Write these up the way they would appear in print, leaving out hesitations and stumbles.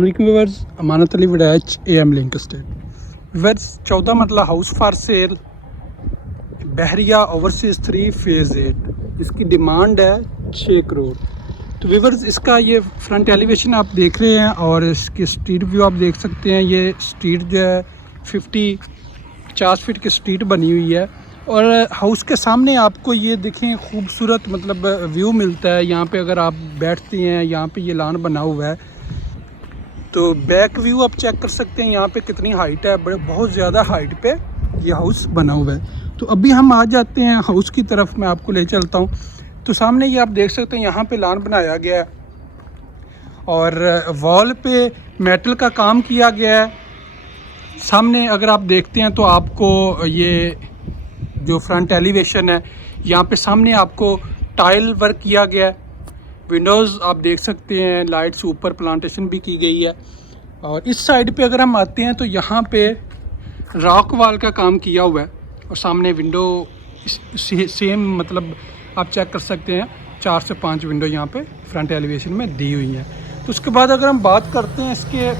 Viewers Amanat Ali विडाच AM link state viewers 14 marla house for sale Bahria overseas 3 phase 8। इसकी demand है 6 करोड़। तो व्यूवर्स इसका ये फ्रंट एलिवेशन आप देख रहे हैं और इसकी स्ट्रीट व्यू आप देख सकते हैं। ये स्ट्रीट जो है 50 फीट की स्ट्रीट बनी हुई है और हाउस के सामने आपको ये देखें खूबसूरत मतलब व्यू मिलता है। यहाँ पे अगर आप बैठते हैं, यहाँ पे ये लॉन बना हुआ है तो बैक व्यू आप चेक कर सकते हैं यहाँ पे कितनी हाइट है। बहुत ज़्यादा हाइट पे ये हाउस बना हुआ है। तो अभी हम आ जाते हैं हाउस की तरफ, मैं आपको ले चलता हूँ। तो सामने ये आप देख सकते हैं यहाँ पे लॉन बनाया गया है और वॉल पे मेटल का काम किया गया है। सामने अगर आप देखते हैं तो आपको ये जो फ्रंट एलिवेशन है यहाँ पे सामने आपको टाइल वर्क किया गया है। विंडोज़ आप देख सकते हैं, लाइट्स ऊपर प्लांटेशन भी की गई है। और इस साइड पे अगर हम आते हैं तो यहाँ पे रॉक वॉल का काम किया हुआ है और सामने विंडो सेम मतलब आप चेक कर सकते हैं 4 से 5 विंडो यहाँ पे फ्रंट एलिवेशन में दी हुई हैं। तो उसके बाद अगर हम बात करते हैं इसके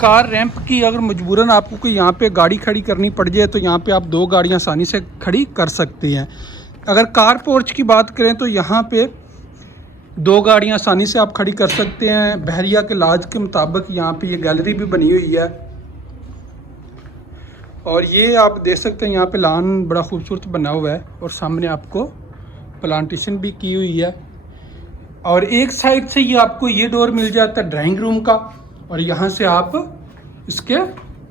कार रैंप की, अगर मजबूरन आपको कोई यहाँ पे गाड़ी खड़ी करनी पड़ जाए तो यहाँ पे आप 2 गाड़ियाँ आसानी से खड़ी कर सकते हैं। अगर कार पोर्च की बात करें तो यहाँ पे 2 गाड़ियाँ आसानी से आप खड़ी कर सकते हैं। बहरिया के लाज के मुताबिक यहाँ पे ये गैलरी भी बनी हुई है और ये आप देख सकते हैं यहाँ पे लॉन बड़ा खूबसूरत बना हुआ है और सामने आपको प्लांटेशन भी की हुई है। और एक साइड से ये आपको ये डोर मिल जाता है ड्राइंग रूम का और यहाँ से आप इसके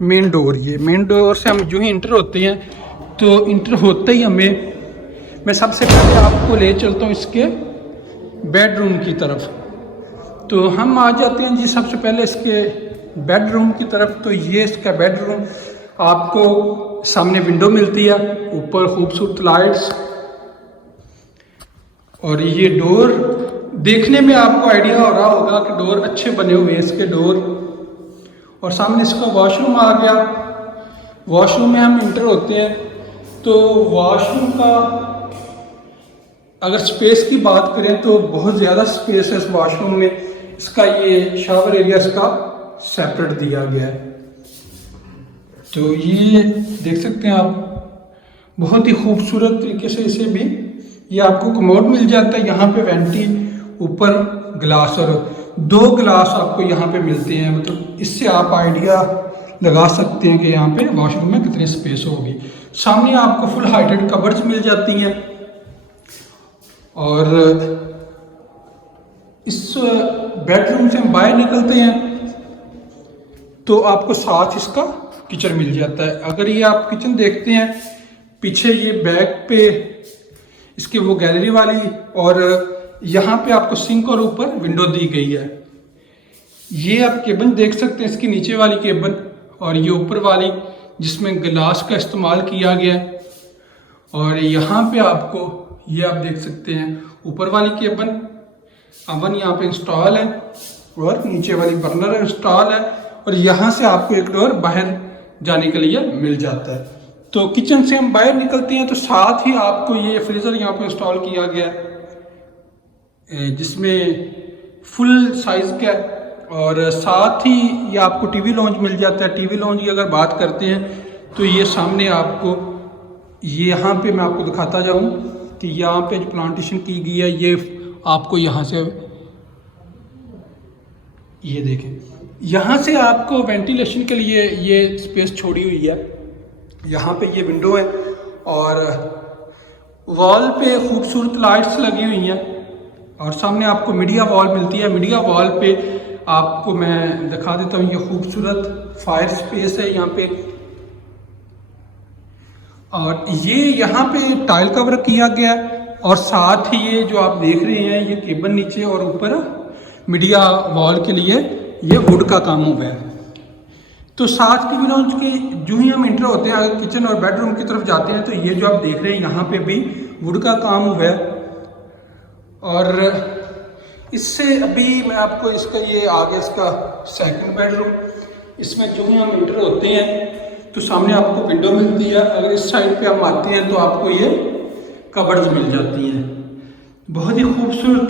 मेन डोर, ये मेन डोर से हम जो ही इंटर होते हैं तो इंटर होते ही मैं सबसे पहले आपको ले चलता हूँ इसके बेडरूम की तरफ। तो हम आ जाते हैं जी सबसे पहले इसके बेडरूम की तरफ। तो ये इसका बेडरूम, आपको सामने विंडो मिलती है, ऊपर खूबसूरत लाइट्स और ये डोर देखने में आपको आइडिया हो रहा होगा कि डोर अच्छे बने हुए हैं इसके डोर। और सामने इसका वॉशरूम आ गया। वॉशरूम में हम इंटर होते हैं तो वॉशरूम का अगर स्पेस की बात करें तो बहुत ज़्यादा स्पेस है इस वॉशरूम में। इसका ये शावर एरिया इसका सेपरेट दिया गया है। तो ये देख सकते हैं आप, बहुत ही खूबसूरत तरीके से इसे भी ये आपको कमोड मिल जाता है। यहाँ पे वेंटी, ऊपर ग्लास और 2 ग्लास आपको यहाँ पे मिलते हैं। मतलब इससे आप आइडिया लगा सकते हैं कि यहाँ पे वॉशरूम में कितनी स्पेस होगी। सामने आपको फुल हाइटेड कबर्ड्स मिल जाती हैं और इस बेडरूम से हम बाहर निकलते हैं तो आपको साथ इसका किचन मिल जाता है। अगर ये आप किचन देखते हैं पीछे ये बैक पे इसके वो गैलरी वाली और यहाँ पे आपको सिंक और ऊपर विंडो दी गई है। ये आप केबन देख सकते हैं, इसकी नीचे वाली केबन और ये ऊपर वाली जिसमें ग्लास का इस्तेमाल किया गया है। और यहाँ पे आपको ये आप देख सकते हैं ऊपर वाली केबन, अवन यहाँ पे इंस्टॉल है और नीचे वाली बर्नर इंस्टॉल है और यहाँ से आपको एक डोर बाहर जाने के लिए मिल जाता है। तो किचन से हम बाहर निकलते हैं तो साथ ही आपको ये फ्रीज़र यहाँ पे इंस्टॉल किया गया है जिसमें फुल साइज़ का और साथ ही ये आपको टीवी लॉन्च मिल जाता है। टीवी लॉन्च की अगर बात करते हैं तो ये सामने आपको ये यहाँ पे मैं आपको दिखाता जाऊँ कि यहाँ पे जो प्लांटेशन की गई है ये आपको यहाँ से ये देखें, यहाँ से आपको वेंटिलेशन के लिए ये स्पेस छोड़ी हुई है। यहाँ पे ये विंडो है और वॉल पे खूबसूरत लाइट्स लगी हुई हैं और सामने आपको मीडिया वॉल मिलती है। मीडिया वॉल पे आपको मैं दिखा देता हूँ, ये खूबसूरत फायर स्पेस है यहाँ पे और ये यहाँ पे टाइल का वर्क किया गया और साथ ही ये जो आप देख रहे हैं ये केबल नीचे और ऊपर मीडिया वॉल के लिए ये वुड का काम हुआ है। तो साथ टीवी लॉन्च के जो ही हम इंटर होते हैं अगर किचन और बेडरूम की तरफ जाते हैं तो ये जो आप देख रहे हैं यहाँ पे भी वुड का काम हुआ है। और इससे अभी मैं आपको इसका ये आगे इसका सेकंड बेडरूम, इसमें जो ही हम इंटर होते हैं तो सामने आपको विंडो मिलती है। अगर इस साइड पे हम आते हैं तो आपको ये कबर्ड्स मिल जाती हैं। बहुत ही खूबसूरत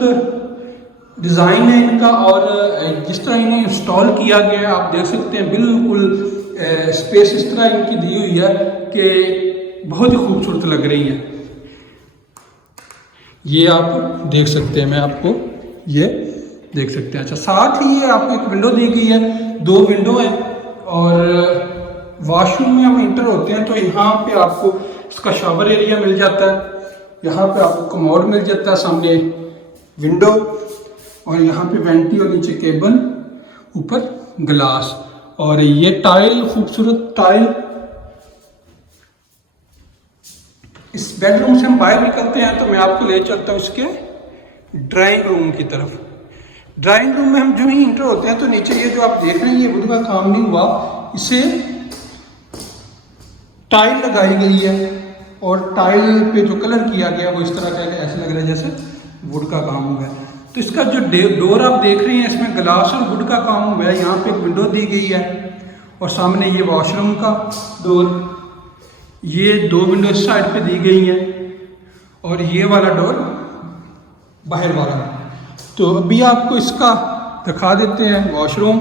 डिज़ाइन है इनका और जिस तरह इन्हें इंस्टॉल किया गया है आप देख सकते हैं, बिल्कुल स्पेस इस तरह इनकी दी हुई है कि बहुत ही खूबसूरत लग रही है। ये आप देख सकते हैं, मैं आपको ये देख सकते हैं। अच्छा, साथ ही ये आपको एक विंडो दी गई है, 2 विंडो है और वॉशरूम में हम इंटर होते हैं तो यहाँ पे आपको इसका शावर एरिया मिल जाता है, यहाँ पे आपको कमोड मिल जाता है, सामने विंडो और यहाँ पे वेंटी और नीचे केबल, ऊपर ग्लास और ये टाइल, खूबसूरत टाइल। इस बेडरूम से हम बाहर निकलते हैं तो मैं आपको ले चलता हूँ इसके ड्राइंग रूम की तरफ। ड्राइंग रूम में हम जो ही इंटर होते हैं तो नीचे ये जो आप देख रहे हैं ये वुड का काम नहीं हुआ, इसे टाइल लगाई गई है और टाइल पे जो कलर किया गया वो इस तरह का ऐसा लग रहा है जैसे वुड का काम हुआ है। तो इसका जो डोर आप देख रहे हैं इसमें ग्लास और वुड का काम हुआ है। यहाँ पे एक विंडो दी गई है और सामने ये वॉशरूम का डोर, ये 2 विंडो इस साइड पे दी गई हैं और ये वाला डोर बाहर वाला। तो अभी आपको इसका दिखा देते हैं वॉशरूम।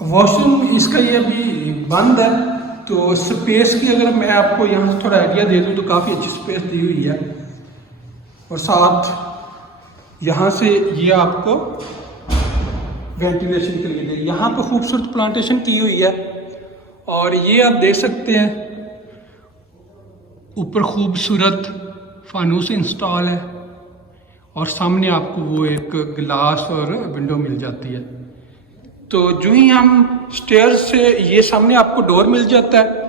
वॉशरूम इसका ये अभी बंद है, तो स्पेस की अगर मैं आपको यहाँ से थोड़ा आइडिया दे दूँ तो काफ़ी अच्छी स्पेस दी हुई है और साथ यहाँ से ये आपको वेंटिलेशन के लिए दे, यहाँ पे खूबसूरत प्लांटेशन की हुई है और ये आप देख सकते हैं ऊपर खूबसूरत फानूस इंस्टॉल है और सामने आपको वो एक गिलास और विंडो मिल जाती है। तो जो ही हम स्टेयर्स से ये सामने आपको डोर मिल जाता है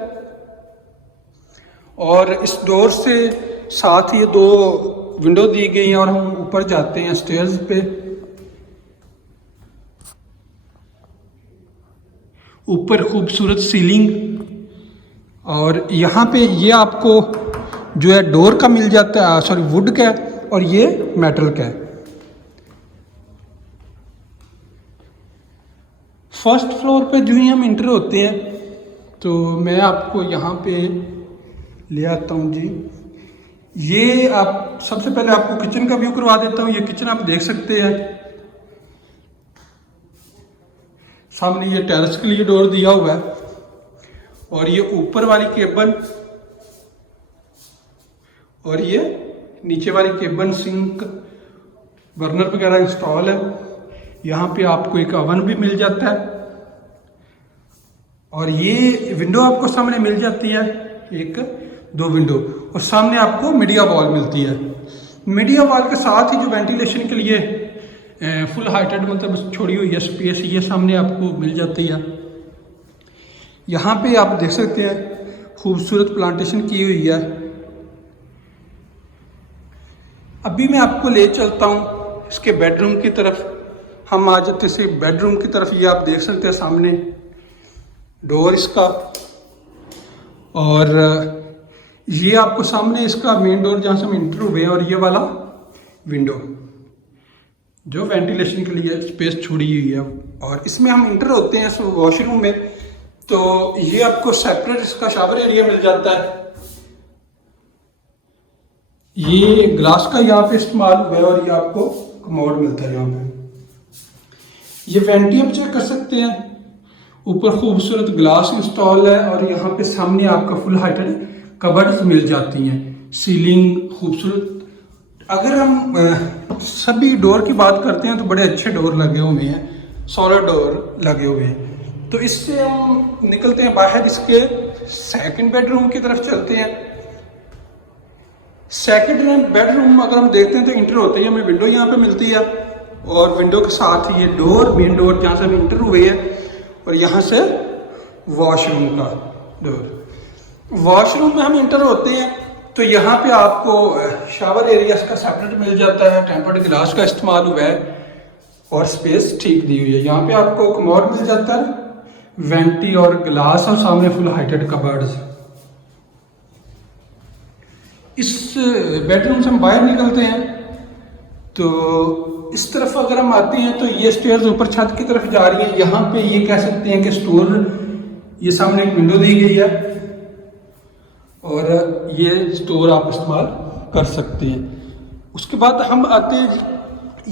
और इस डोर से साथ ये 2 विंडो दी गई हैं और हम ऊपर जाते हैं स्टेयर्स पे। ऊपर खूबसूरत सीलिंग और यहाँ पे ये आपको जो है डोर का मिल जाता है, सॉरी वुड का और ये मेटल का है। फर्स्ट फ्लोर पे जो ही हम इंटर होते हैं तो मैं आपको यहाँ पे ले आता हूँ जी। ये आप सबसे पहले आपको किचन का व्यू करवा देता हूँ। ये किचन आप देख सकते हैं, सामने ये टेरेस के लिए डोर दिया हुआ है और ये ऊपर वाली केबल और ये नीचे वाली केबल, सिंक, बर्नर वगैरह इंस्टॉल है। यहाँ पे आपको एक ओवन भी मिल जाता है और ये विंडो आपको सामने मिल जाती है, 1-2 विंडो और सामने आपको मीडिया वॉल मिलती है। मीडिया वॉल के साथ ही जो वेंटिलेशन के लिए फुल हाइटेड मतलब छोड़ी हुई है स्पेस, ये सामने आपको मिल जाती है। यहाँ पे आप देख सकते हैं खूबसूरत प्लांटेशन की हुई है। अभी मैं आपको ले चलता हूँ इसके बेडरूम की तरफ। हम आ जाते से बेडरूम की तरफ। ये आप देख सकते हैं सामने डोर इसका और ये आपको सामने इसका मेन डोर जहाँ से हम इंटर हुए और ये वाला विंडो जो वेंटिलेशन के लिए स्पेस छोड़ी हुई है और इसमें हम इंटर होते हैं इस वॉशरूम में तो ये आपको सेपरेट इसका शावर एरिया मिल जाता है। ये ग्लास का यहाँ पे इस्तेमाल हुआ है और ये आपको कमोड मिलता है यहाँ पे। ये वेंटी आप चेक कर सकते हैं, ऊपर खूबसूरत ग्लास इंस्टॉल है और यहाँ पे सामने आपका फुल हाइटेड कबर्ड्स मिल जाती हैं। सीलिंग खूबसूरत। अगर हम सभी डोर की बात करते हैं तो बड़े अच्छे डोर लगे हुए हैं, सॉलिड डोर लगे हुए हैं। तो इससे हम निकलते हैं बाहर, इसके सेकंड बेडरूम की तरफ चलते हैं। सेकंड बेडरूम अगर हम देखते हैं तो इंटर होते ही हमें विंडो यहाँ पे मिलती है और विंडो के साथ ही ये डोर, मेन डोर जहाँ से हम इंटर हुए हैं और यहाँ से वॉशरूम का डोर। वॉशरूम में हम इंटर होते हैं तो यहाँ पे आपको शावर एरिया का सेपरेट मिल जाता है। टेम्पर्ड ग्लास का इस्तेमाल हुआ है और स्पेस ठीक दी हुई है। यहाँ पे आपको कमोड मिल जाता है, वेंटी और ग्लास और सामने फुल हाइटेड कबर्ड्स। इस बेडरूम से हम बाहर निकलते हैं तो इस तरफ अगर हम आते हैं तो ये स्टेयर्स ऊपर छत की तरफ जा रही है। यहाँ पे ये कह सकते हैं कि स्टोर, ये सामने एक विंडो दी गई है और ये स्टोर आप इस्तेमाल कर सकते हैं। उसके बाद हम आते हैं जी,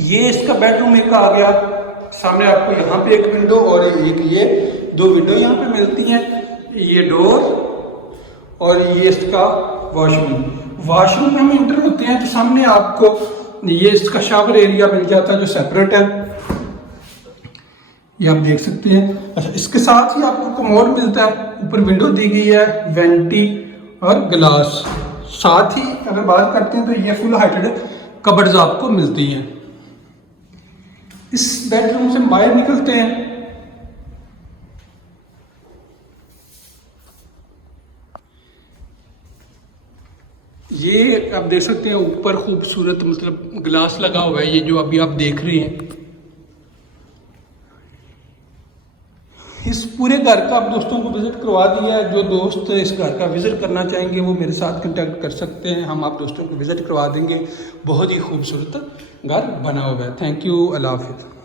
ये इसका बेडरूम एक आ गया। सामने आपको यहाँ पे एक विंडो और एक ये 2 विंडो यहाँ पे मिलती हैं। ये डोर और ये इसका वॉशरूम। वॉशरूम में हम इंटर होते हैं तो सामने आपको ये इसका शावर एरिया मिल जाता है जो सेपरेट है, ये आप देख सकते हैं। अच्छा, इसके साथ ही आपको कमोड मिलता है, ऊपर विंडो दी गई है, वेंटी और ग्लास। साथ ही अगर बात करते हैं तो ये फुल हाइटेड कबर्ड्स आपको मिलती हैं। इस बेडरूम से बाहर निकलते हैं। ये आप देख सकते हैं ऊपर खूबसूरत मतलब ग्लास लगा हुआ है, ये जो अभी आप देख रहे हैं। इस पूरे घर का आप दोस्तों को विज़िट करवा दिया है। जो दोस्त इस घर का विज़िट करना चाहेंगे वो मेरे साथ कांटेक्ट कर सकते हैं, हम आप दोस्तों को विज़िट करवा देंगे। बहुत ही खूबसूरत घर बना हुआ है। थैंक यू, अल्लाह हाफिज़।